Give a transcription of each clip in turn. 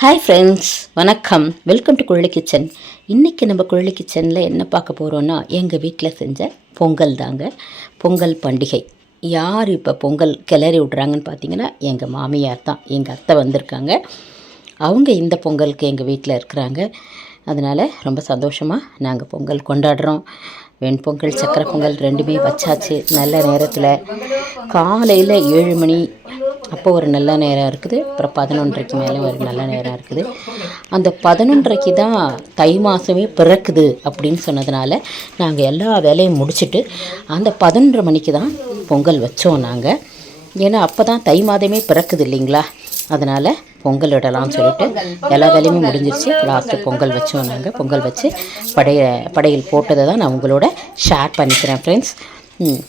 Hi friends வணக்கம். Welcome to Kuzhali kitchen இன்றைக்கி நம்ம குழலி கிச்சனில் என்ன பார்க்க போகிறோன்னா எங்கள் வீட்டில் செஞ்ச பொங்கல் தாங்க. பொங்கல் பண்டிகை. யார் இப்போ பொங்கல் கிளறி விட்றாங்கன்னு பார்த்தீங்கன்னா எங்கள் மாமியார் தான். எங்கள் அத்தை வந்திருக்காங்க. அவங்க இந்த பொங்கலுக்கு எங்கள் வீட்டில் இருக்கிறாங்க. அதனால் ரொம்ப சந்தோஷமாக நாங்கள் பொங்கல் கொண்டாடுறோம். வெண்பொங்கல் சக்கரை பொங்கல் ரெண்டுமே வச்சாச்சு. நல்ல நேரத்தில் காலையில் ஏழு மணி அப்போ ஒரு நல்ல நேரம் இருக்குது. அப்புறம் பதினொன்றைக்கு மேலே ஒரு நல்ல நேரம் இருக்குது. அந்த பதினொன்றைக்கு தான் தை மாதமே பிறக்குது அப்படின்னு சொன்னதுனால நாங்கள் எல்லா வேலையும் முடிச்சுட்டு அந்த பதினொன்றரை மணிக்கு தான் பொங்கல் வச்சோம் நாங்கள் ஏன்னா அப்போ தான் தை மாதமே பிறக்குது இல்லைங்களா? அதனால் பொங்கல் இடலாம்னு சொல்லிட்டு எல்லா வேலையுமே முடிஞ்சிருச்சு. லாஸ்ட்டு பொங்கல் வச்சோம் நாங்கள் பொங்கல் வச்சு படைய படையல் போட்டதை தான் நான் உங்களோட ஷேர் பண்ணிக்கிறேன் ஃப்ரெண்ட்ஸ் ம்.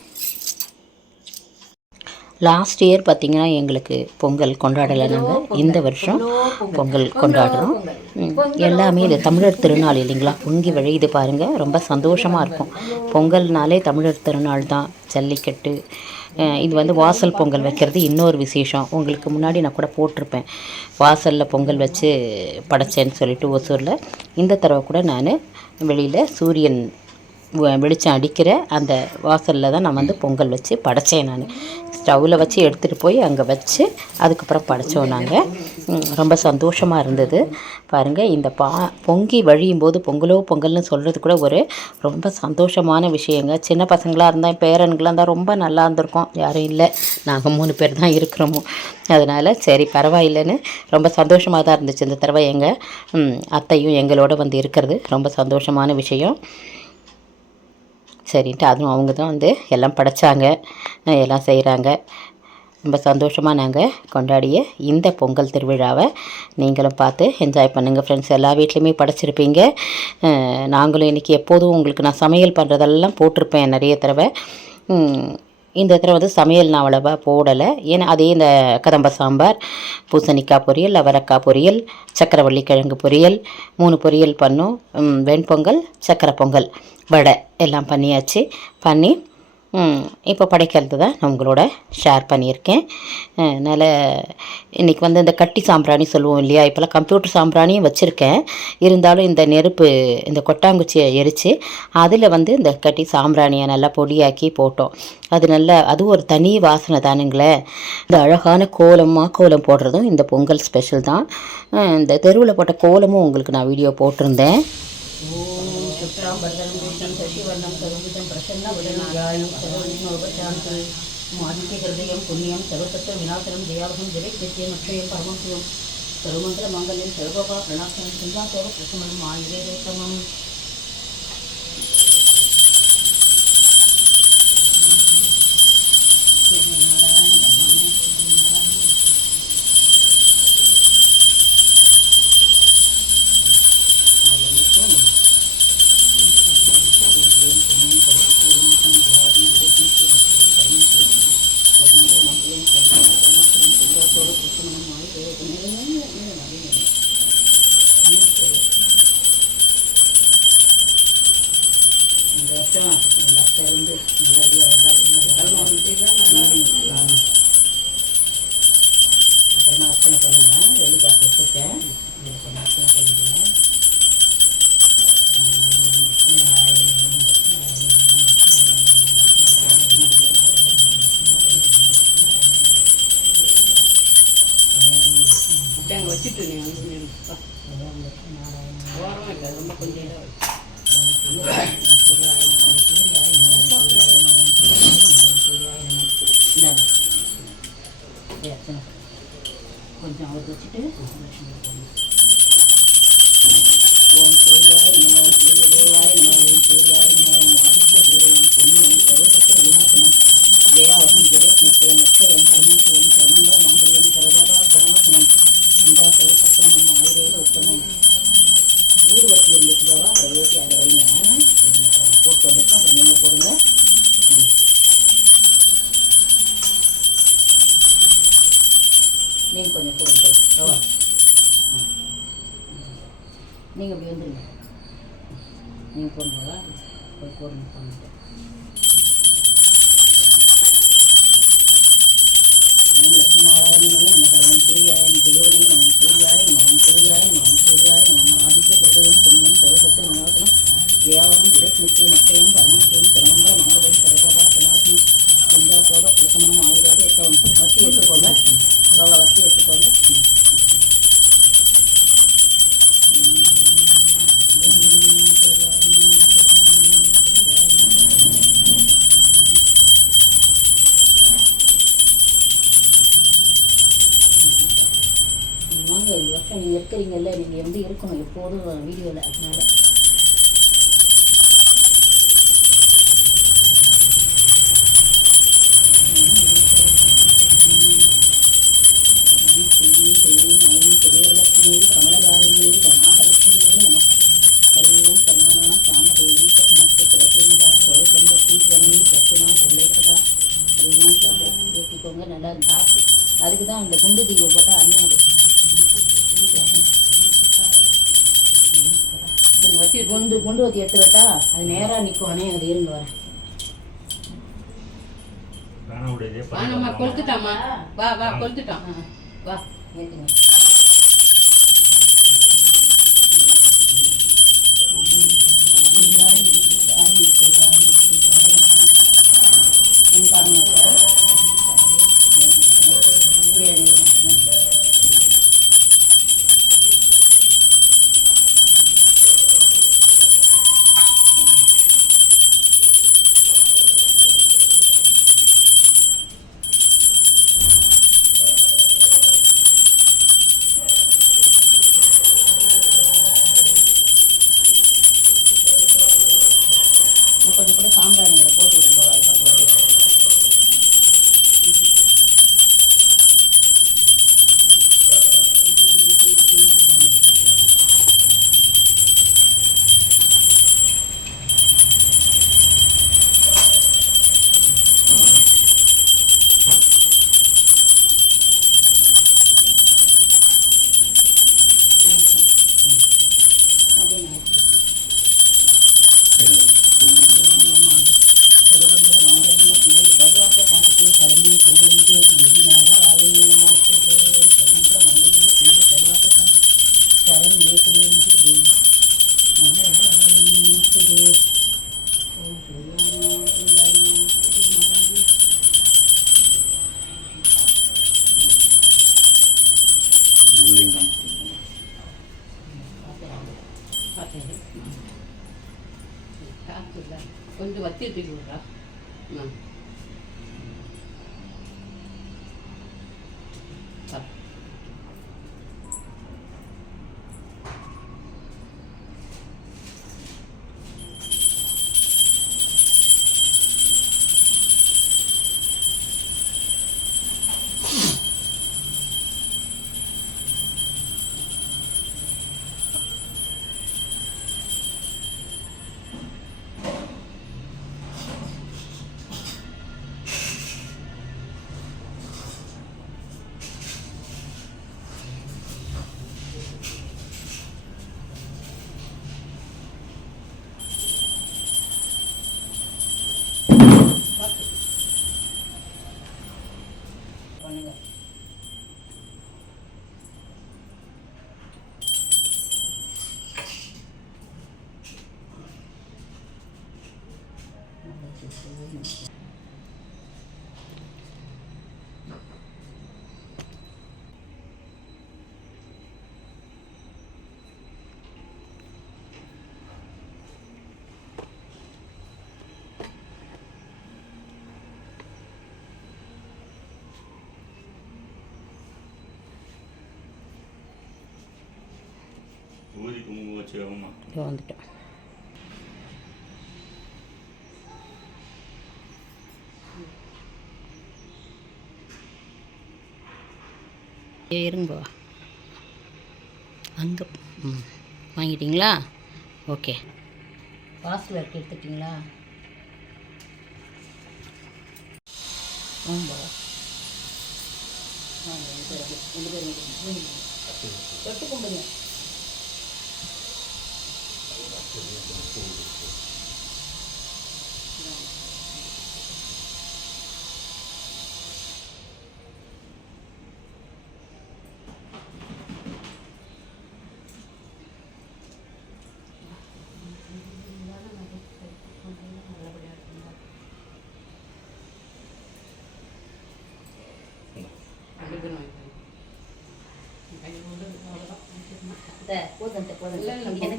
லாஸ்ட் இயர் பார்த்திங்கன்னா எங்களுக்கு பொங்கல் கொண்டாடலை நாங்கள் இந்த வருஷம் பொங்கல்? கொண்டாடுறோம். எல்லாமே இது தமிழர் திருநாள் இல்லைங்களா? பொங்கி வழியுது பாருங்கள் ரொம்ப சந்தோஷமாக இருக்கும். பொங்கல்னாலே தமிழர் திருநாள் தான். ஜல்லிக்கட்டு இது வந்து வாசல் பொங்கல் வைக்கிறது இன்னொரு விசேஷம். உங்களுக்கு முன்னாடி நான் கூட போட்டிருப்பேன். வாசலில் பொங்கல் வச்சு படைச்சேன்னு சொல்லிட்டு ஒசூரில். இந்த தடவை கூட நான் வெளியில் சூரியன் வெளிச்சம் அடிக்கிற அந்த வாசலில் தான் நான் வந்து பொங்கல் வச்சு படைச்சேன் நான். ஸ்டவ்வில் வச்சு எடுத்துகிட்டு போய் அங்கே வச்சு அதுக்கப்புறம் படைச்சோம் நாங்கள் ரொம்ப சந்தோஷமாக இருந்தது. பாருங்கள் இந்த பா பொங்கி வழியும் போது பொங்கலோ பொங்கல்னு சொல்கிறது கூட ஒரு ரொம்ப சந்தோஷமான விஷயங்க. சின்ன பசங்களாக இருந்தால் பேரன்களாக இருந்தால் ரொம்ப நல்லா இருந்திருக்கோம். யாரும் இல்லை. நாங்கள் மூணு பேர் தான் இருக்கிறோமோ. அதனால் சரி பரவாயில்லைன்னு ரொம்ப சந்தோஷமாக தான் இருந்துச்சு இந்த தடவை எங்கள் அத்தையும் எங்களோட வந்து இருக்கிறது. ரொம்ப சந்தோஷமான விஷயம். சரின்ட்டு அதுவும் அவங்க தான் வந்து எல்லாம் படைச்சாங்க. எல்லாம் செய்கிறாங்க ரொம்ப சந்தோஷமாக நாங்கள் கொண்டாடிய இந்த பொங்கல் திருவிழாவை நீங்களும் பார்த்து என்ஜாய் பண்ணுங்கள் ஃப்ரெண்ட்ஸ் எல்லா வீட்லேயுமே படைச்சிருப்பீங்க. நாங்களும் இன்றைக்கி எப்போதும் உங்களுக்கு நான் சமையல் பண்ணுறதெல்லாம் போட்டிருப்பேன் நிறைய தடவை. இந்த தடவை வந்து சமையல் நான் அவ்வளோவா போடலை. ஏன்னா அதே இந்த கதம்ப சாம்பார் பூசணிக்காய் பொரியல் அவரக்காய் பொரியல் சக்கரவள்ளி கிழங்கு பொரியல் மூணு பொரியல் பண்ணும். வெண்பொங்கல் சக்கரை பொங்கல். வடை எல்லாம் பண்ணியாச்சு. பண்ணி இப்போ படைக்கிறது தான் நான் உங்களோட ஷேர் பண்ணியிருக்கேன். அதனால் இன்றைக்கி வந்து இந்த கட்டி சாம்பிராணி சொல்லுவோம் இல்லையா? இப்போல்லாம் கம்ப்யூட்டர் சாம்பிராணியும் வச்சுருக்கேன். இருந்தாலும் இந்த நெருப்பு இந்த கொட்டாங்குச்சியை எரித்து அதில் வந்து இந்த கட்டி சாம்பிராணியை நல்லா பொடியாக்கி போட்டோம். அது நல்லா அது ஒரு தனி வாசனை தானுங்களே. இந்த அழகான கோலமாக கோலம் போடுறதும் இந்த பொங்கல் ஸ்பெஷல் தான். இந்த தெருவில் போட்ட கோலமும் உங்களுக்கு நான் வீடியோ போட்டிருந்தேன். ஹிருதயம் புண்ணியம் சர்வசத்த விநாசனம் ஜெயாபகம் ஜெய நித்தியம் அக்ஷயம் பரமசிவம் சர்வமந்திர மங்கலம் சர்வபா பிரணாசனம் சிந்தாசோக பிரசமனம் ஆயுர்வேதோத்தமம் நீங்கள் இப்படி வந்துடுங்க நீங்கள் போடுங்களா போய் போடுங்க பண்ணிட்டு ஓம் லட்சுமி நாராயணனையும் நம்ம ஓம் சூரியாயன் தேவனையும் ஓம் சூரியாயன் ஓம் சூரியாயன் ஓம் சூரியாயன் ஓம் ஆதித்ய தேவையும் புண்ணியம் சர்வசத்து மனோகரம் ஜெயாவும் விடை மக்களையும் பரமத்தையும் திருமங்கல மங்களம் சர்வ இந்த வருஷம் நீங்கள் இருக்கிறீங்கல்ல நீங்கள் எப்படி இருக்கணும் எப்போதும் வீடியோவில் அதனால. கமலகாரிணி ரமாஹலட்சுமி நம ஹரி ஓம் சர்வனா சாமதேவி சமஸ்த பிரசேதா சோசம்பத்தி ஜனனி சத்துனா சல்லேகதா ஹரி ஓம் சாப்பிட ஏற்றிக்கோங்க நல்லா சாப்பிட்டு அதுக்கு தான் அந்த குண்டு தீவை போட்டால் குண்டு வத்தி எடுத்து விட்டா அது நேராக நிற்கும் அணே அது இருங்க வரேன். வானம்மா கொளுத்துட்டாம்மா. வா வா கொளுத்துட்டான் ஆ, வா ஏற்றுங்க கொஞ்சம் கொஞ்சம் வத்தி ஊதி குங்குமம் வச்சு இதோ வந்துட்டோம் இருங்கோ. அங்கே ம். வாங்கிட்டீங்களா? ஓகே. பாஸ்வேர்ட் எடுத்துட்டிங்களா? ஆமாம் ரெண்டு பேர் ரெண்டு பேர் ரெண்டு பேர் தொட்டு கும்பிடுங்க ரெண்டு பேரும் வாங்கிக்கோங்க. கையில் உள்ளது அவ்வளோதான். இல்ல, இல்ல, எனக்கு மறந்து போயிடும் ஆமா. பொங்கல் காசு அறுபது காலத்துக்கெல்லாம் நான் எங்க இருக்குன்னு எங்க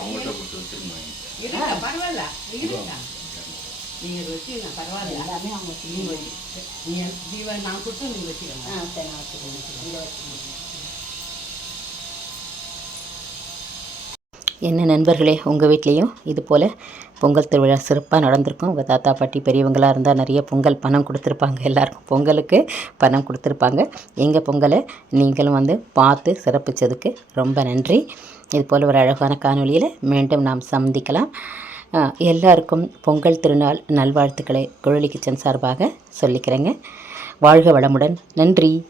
அவங்கள்ட்ட கொடுத்து வச்சிருந்தாங்க இருக்கா பரவாயில்ல. இருக்கா நீங்க இதை வச்சுக்கங்க பரவாயில்ல. எல்லாமே அவங்க நீங்க வச்சு நீங்க ஜீவா நான் கொடுத்து நீங்க வச்சுக்கோங்க. ஆ சரி நான் வச்சுக்கிறேன். என்ன நண்பர்களே உங்கள் வீட்லேயும் இது போல் பொங்கல் திருவிழா சிறப்பாக நடந்திருக்கும். உங்கள் தாத்தா பாட்டி பெரியவங்களாக இருந்தால் நிறைய பொங்கல் பணம் கொடுத்துருப்பாங்க. எல்லாருக்கும் பொங்கலுக்கு பணம் கொடுத்துருப்பாங்க. எங்கள் பொங்கலை நீங்களும் வந்து பார்த்து சிறப்பிச்சதுக்கு ரொம்ப நன்றி. இது போல் ஒரு அழகான காணொளியில் மீண்டும் நாம் சந்திக்கலாம். எல்லாருக்கும் பொங்கல் திருநாள் நல்வாழ்த்துக்களை குழலி கிச்சன் சார்பாக சொல்லிக்கிறேங்க. வாழ்க வளமுடன். நன்றி.